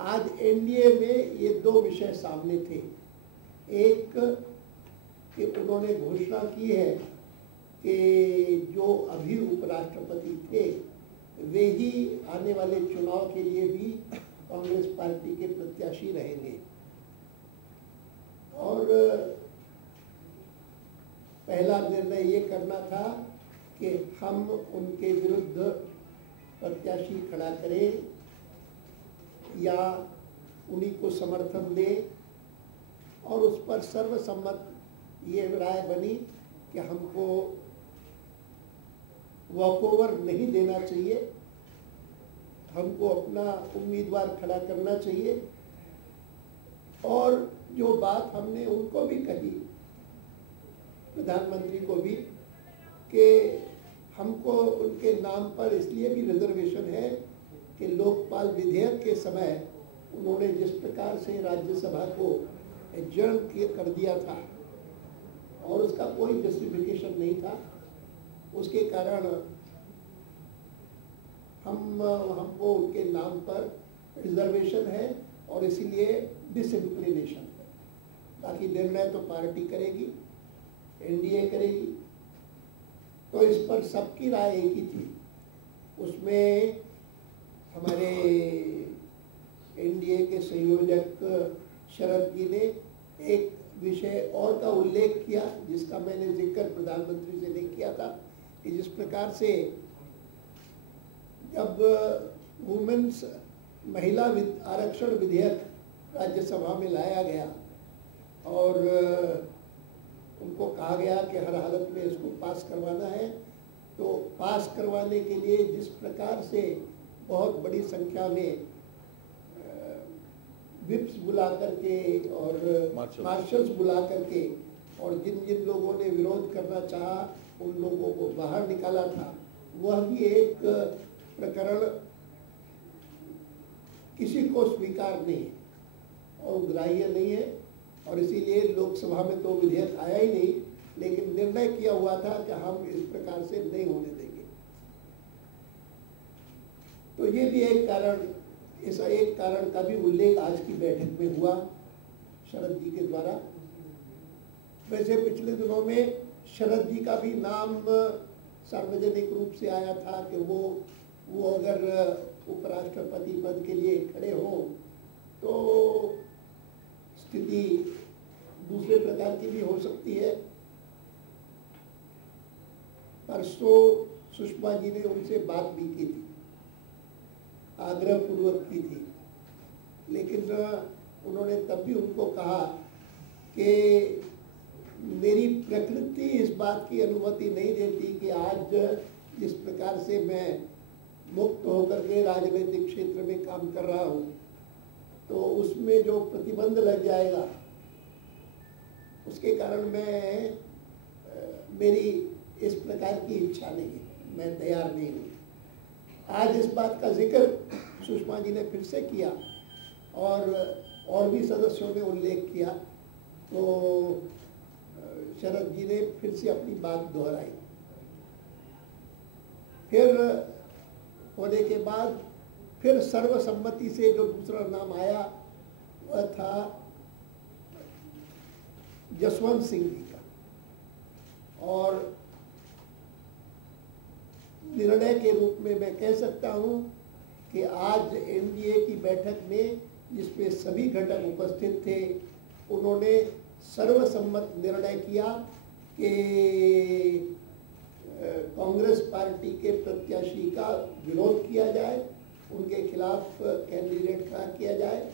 आज एनडीए में ये दो विषय सामने थे। एक कि उन्होंने घोषणा की है कि जो अभी उपराष्ट्रपति थे वे ही आने वाले चुनाव के लिए भी कांग्रेस पार्टी के प्रत्याशी रहेंगे, और पहला निर्णय ये करना था कि हम उनके विरुद्ध प्रत्याशी खड़ा करें या उन्हीं को समर्थन दें, और उस पर सर्वसम्मत ये राय बनी कि हमको वॉकओवर नहीं देना चाहिए, हमको अपना उम्मीदवार खड़ा करना चाहिए। और जो बात हमने उनको भी कही, प्रधानमंत्री को भी, कि हमको उनके नाम पर इसलिए भी रिजर्वेशन है कि लोकपाल विधेयक के समय उन्होंने जिस प्रकार से राज्यसभा को एडजर्न कर दिया था और उसका कोई जस्टिफिकेशन नहीं था, उसके कारण हमको उनके नाम पर रिजर्वेशन है और इसीलिए डिसइंक्लिनेशन है। बाकी निर्णय तो पार्टी करेगी, एनडीए करेगी। तो इस पर सबकी राय एक ही थी। उसमें हमारे एनडीए के संयोजक शरद जी ने एक विषय और का उल्लेख किया जिसका मैंने जिक्र प्रधानमंत्री से नहीं किया था, कि जिस प्रकार से जब वुमेन्स महिला आरक्षण विधेयक राज्यसभा में लाया गया और उनको कहा गया कि हर हालत में इसको पास करवाना है, तो पास करवाने के लिए जिस प्रकार से बहुत बड़ी संख्या में विप्स बुला करके और मार्शल्स बुला करके और जिन जिन लोगों ने विरोध करना चाहा उन लोगों को बाहर निकाला था, वह भी एक प्रकरण किसी को स्वीकार नहीं है और ग्राह्य नहीं है, और इसीलिए लोकसभा में तो विधेयक आया ही नहीं, लेकिन निर्णय किया हुआ था कि हम इस प्रकार से नहीं होने देंगे। तो ये भी एक कारण, इस एक कारण का भी उल्लेख आज की बैठक में हुआ शरद जी के द्वारा। वैसे पिछले दिनों में शरद जी का भी नाम सार्वजनिक रूप से आया था कि वो अगर उपराष्ट्रपति पद के लिए खड़े हों तो स्थिति दूसरे प्रकार की भी हो सकती है। परसों सुषमा जी ने उनसे बात भी की थी, आग्रहपूर्वक की थी, लेकिन उन्होंने तब भी उनको कहा कि मेरी प्रकृति इस बात की अनुमति नहीं देती कि आज जिस प्रकार से मैं मुक्त होकर के राजनीतिक क्षेत्र में काम कर रहा हूँ, तो उसमें जो प्रतिबंध लग जाएगा उसके कारण मेरी इस प्रकार की इच्छा नहीं है, मैं तैयार नहीं हूँ। आज इस बात का जिक्र सुषमा जी ने फिर से किया और भी सदस्यों ने उल्लेख किया, तो शरद जी ने फिर से अपनी बात दोहराई। फिर होने के बाद फिर सर्वसम्मति से जो दूसरा नाम आया वह था जसवंत सिंह जी का, और निर्णय के रूप में मैं कह सकता हूं कि आज एनडीए की बैठक में जिसमें सभी घटक उपस्थित थे, उन्होंने सर्वसम्मत निर्णय किया कि कांग्रेस पार्टी के प्रत्याशी का विरोध किया जाए, उनके खिलाफ कैंडिडेट खड़ा किया जाए।